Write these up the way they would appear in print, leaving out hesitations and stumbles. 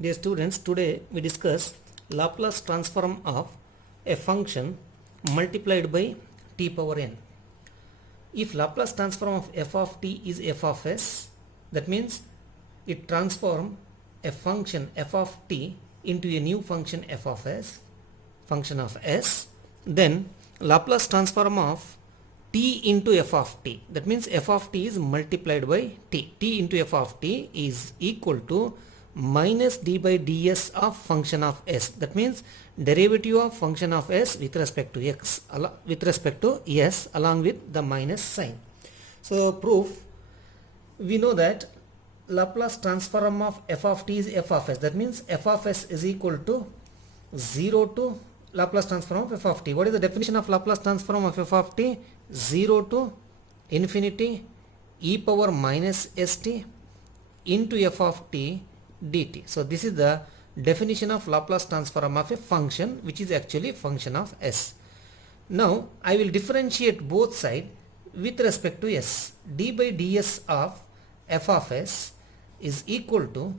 Dear students, today we discuss Laplace transform of a function multiplied by t power n. If Laplace transform of f of t is f of s, that means it transform a function f of t into a new function f of s, function of s, then Laplace transform of t into f of t, that means f of t is multiplied by t. T into f of t is equal to minus d by ds of function of s, that means derivative of function of s with respect to x, with respect to s along with the minus sign. So proof, we know that Laplace transform of f of t is f of s, that means f of s is equal to 0 to Laplace transform of f of t. What is the definition of Laplace transform of f of t? 0 to infinity e power minus st into f of t dt. So this is the definition of Laplace transform of a function which is actually function of s. Now I will differentiate both sides with respect to s. D by ds of f of s is equal to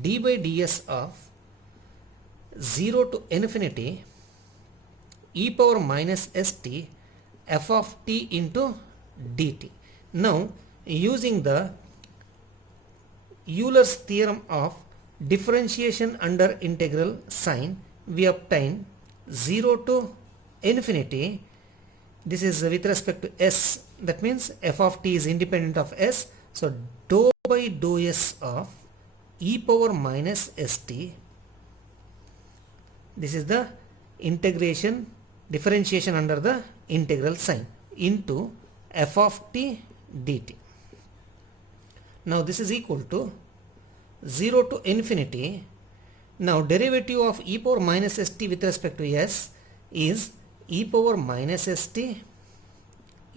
d by ds of 0 to infinity e power minus st f of t into dt. Now using the Euler's theorem of differentiation under integral sign, we obtain 0 to infinity, this is with respect to s, that means f of t is independent of s, so dou by dou s of e power minus st, this is the integration differentiation under the integral sign, into f of t dt. Now this is equal to 0 to infinity. Now derivative of e power minus st with respect to s is e power minus st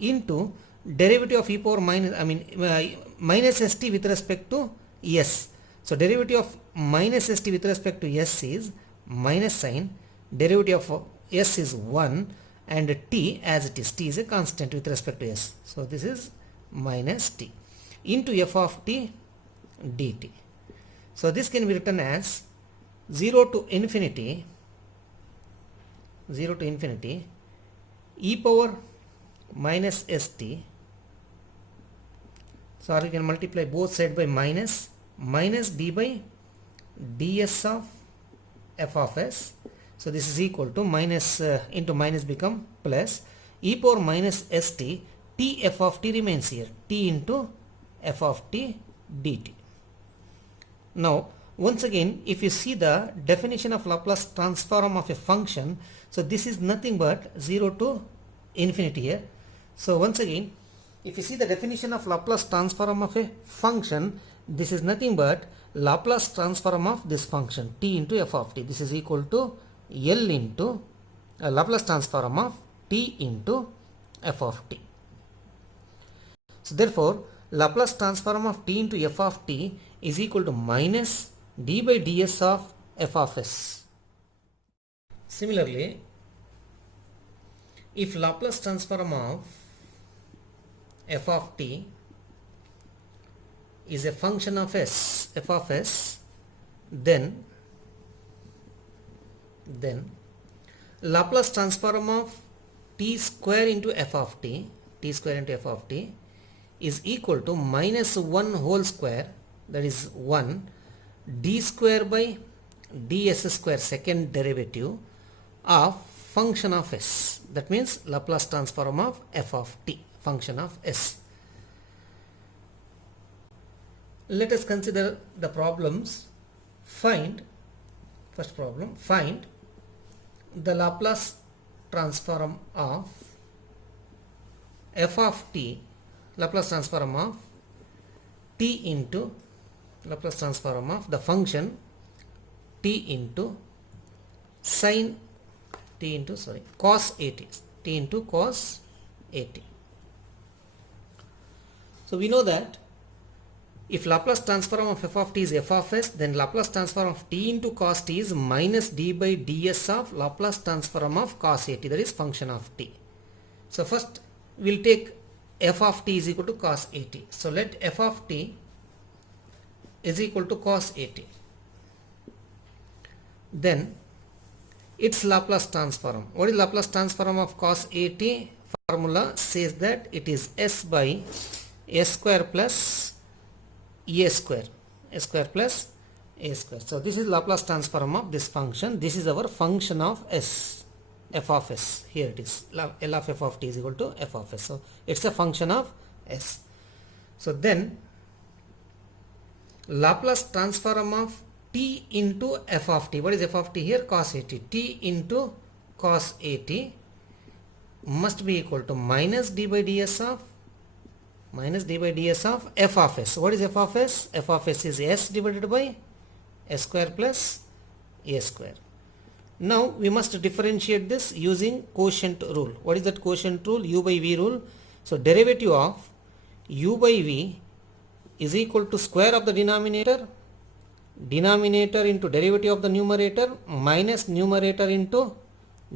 into derivative of e power minus st with respect to s. So derivative of minus st with respect to s is minus sign, derivative of s is 1 and t as it is, t is a constant with respect to s. So this is minus t into f of t dt. So this can be written as 0 to infinity e power minus st, so we can multiply both sides by minus d by ds of f of s. So this is equal to minus into minus become plus e power minus st, t f of t remains here, t into f of t dt. Now once again, if you see the definition of Laplace transform of a function, so this is nothing but 0 to infinity here. So once again, if you see the definition of Laplace transform of a function, this is nothing but Laplace transform of this function t into f of t. This is equal to L into Laplace transform of t into f of t. So therefore Laplace transform of t into f of t is equal to minus d by ds of f of s. Similarly, if Laplace transform of f of t is a function of s, f of s, then Laplace transform of t square into f of t, is equal to minus 1 whole square, that is 1 d square by ds square second derivative of function of s, that means Laplace transform of f of t, function of s. Let us consider the problems. First problem, find the Laplace transform of f of t, Laplace transform of t into Laplace transform of the function t into sin t into cos at, t into cos at. So we know that if Laplace transform of f of t is f of s, then Laplace transform of t into cos t is minus d by ds of Laplace transform of cos at, that is function of t. So first we will take f of t is equal to cos at. So let f of t is equal to cos at. then its Laplace transform. What is Laplace transform of cos at? Formula says that it is s by a square plus a square, a square plus a square. So this is Laplace transform of this function. This is our function of s, f of s. Here it is, L of f of t is equal to f of s. So it's a function of s. So then Laplace transform of t into f of t. What is f of t here? Cos at. T into cos at must be equal to minus d by ds of f of s. What is f of s? F of s is s divided by s square plus a square. Now we must differentiate this using quotient rule. What is that quotient rule? U by v rule. So derivative of u by v is equal to square of the denominator into derivative of the numerator minus numerator into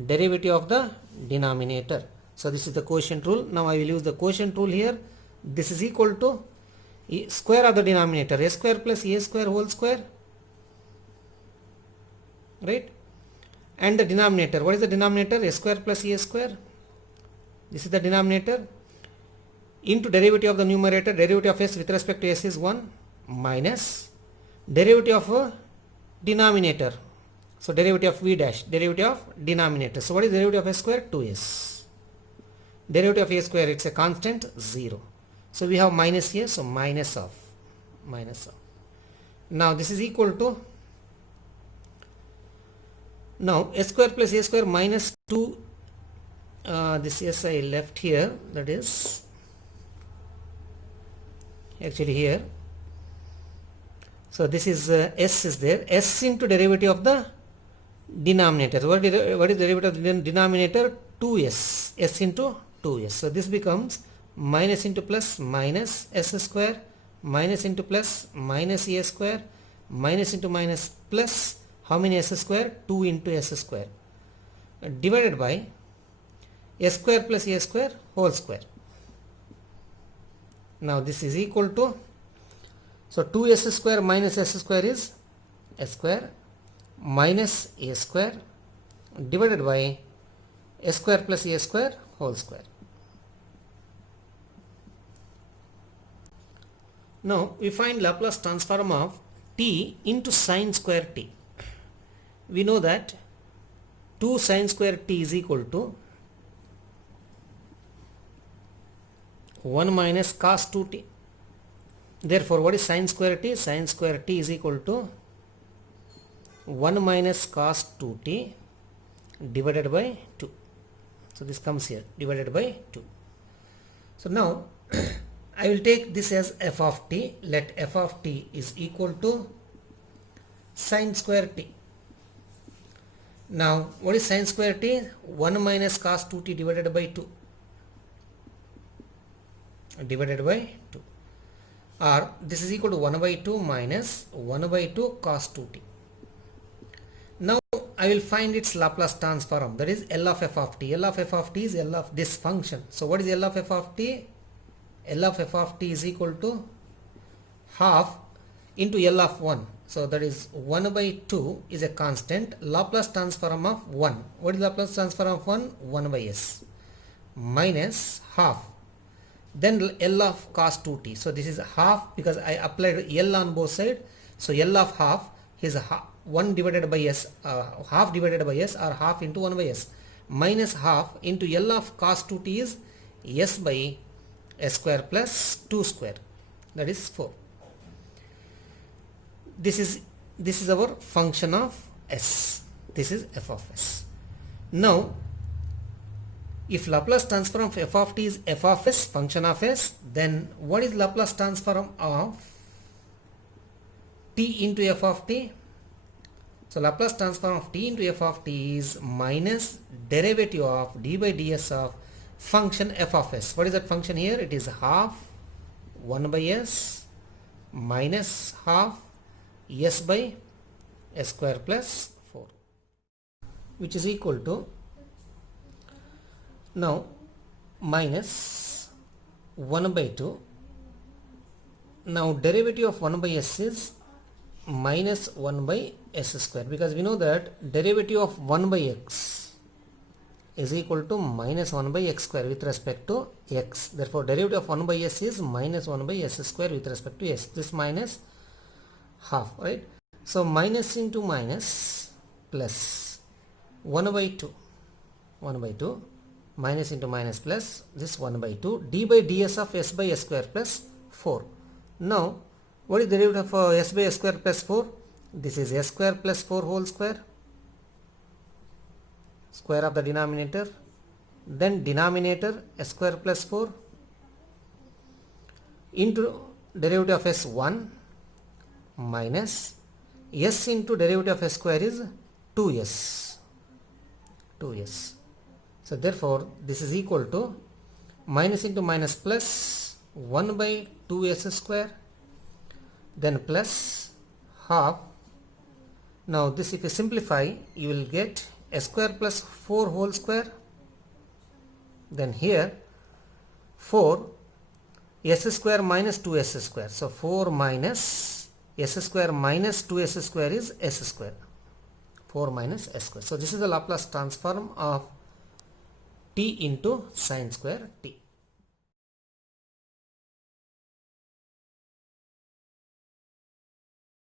derivative of the denominator. So this is the quotient rule. Now I will use the quotient rule here. This is equal to square of the denominator, a square plus a square whole square, right? And the denominator, what is the denominator? A square plus a square. This is the denominator into derivative of the numerator. Derivative of s with respect to s is 1 minus derivative of a denominator. So derivative of v dash, derivative of denominator. So what is derivative of s square? 2s. Derivative of a square, it's a constant, 0. So we have minus here, so minus of. Now this is equal to, now s square plus a square minus 2, this s I left here, that is actually here. So this is s is there, s into derivative of the denominator. What is derivative of the denominator? 2s, s into 2s. So this becomes minus into plus minus s square, minus into plus minus a square, minus into minus plus how many s square? 2 into s square divided by s square plus a square whole square. Now this is equal to, so 2s square minus s square is s square minus a square divided by s square plus a square whole square. Now we find Laplace transform of t into sine square t. We know that 2 sine square t is equal to 1 minus cos 2t. Therefore what is sine square t? Sine square t is equal to 1 minus cos 2t divided by 2. So this comes here, divided by 2. So now I will take this as f of t. Let f of t is equal to sine square t. Now what is sine square t? 1 minus cos 2t divided by 2. Divided by 2. Or this is equal to 1 by 2 minus 1 by 2 cos 2t. Now I will find its Laplace transform, that is L of f of t. L of f of t is L of this function. So what is L of f of t? L of f of t is equal to half into L of 1. So that is 1 by 2 is a constant. Laplace transform of 1. What is Laplace transform of 1? 1 by s minus half. Then L of cos 2t. So this is half because I applied L on both sides. So L of half is 1 divided by s, half divided by s, or half into 1 by s, minus half into L of cos 2t is s by s square plus 2 square, that is 4. This is our function of s. This is f of s. Now if Laplace transform of f of t is f of s, function of s, then what is Laplace transform of t into f of t? So Laplace transform of t into f of t is minus derivative of d by ds of function f of s. What is that function here? It is half 1 by s minus half s by s square plus 4, which is equal to, now minus 1 by 2. Now derivative of 1 by s is minus 1 by s square, because we know that derivative of 1 by x is equal to minus 1 by x square with respect to x. Therefore, derivative of 1 by s is minus 1 by s square with respect to s. This minus half, right? So, minus into minus plus 1 by 2. 1 by 2 minus into minus plus this 1 by 2 d by ds of s by s square plus 4. Now, what is the derivative of s by s square plus 4? This is s square plus 4 whole square, square of the denominator, then denominator s square plus 4 into derivative of s1 minus s into derivative of s square is 2s. So therefore, this is equal to minus into minus plus 1 by 2s square, then plus half. Now this, if you simplify, you will get s square plus 4 whole square, then here 4 s square minus 2s square. So 4 minus s square minus 2s square is s square. 4 minus s square. So this is the Laplace transform of t into sine square t.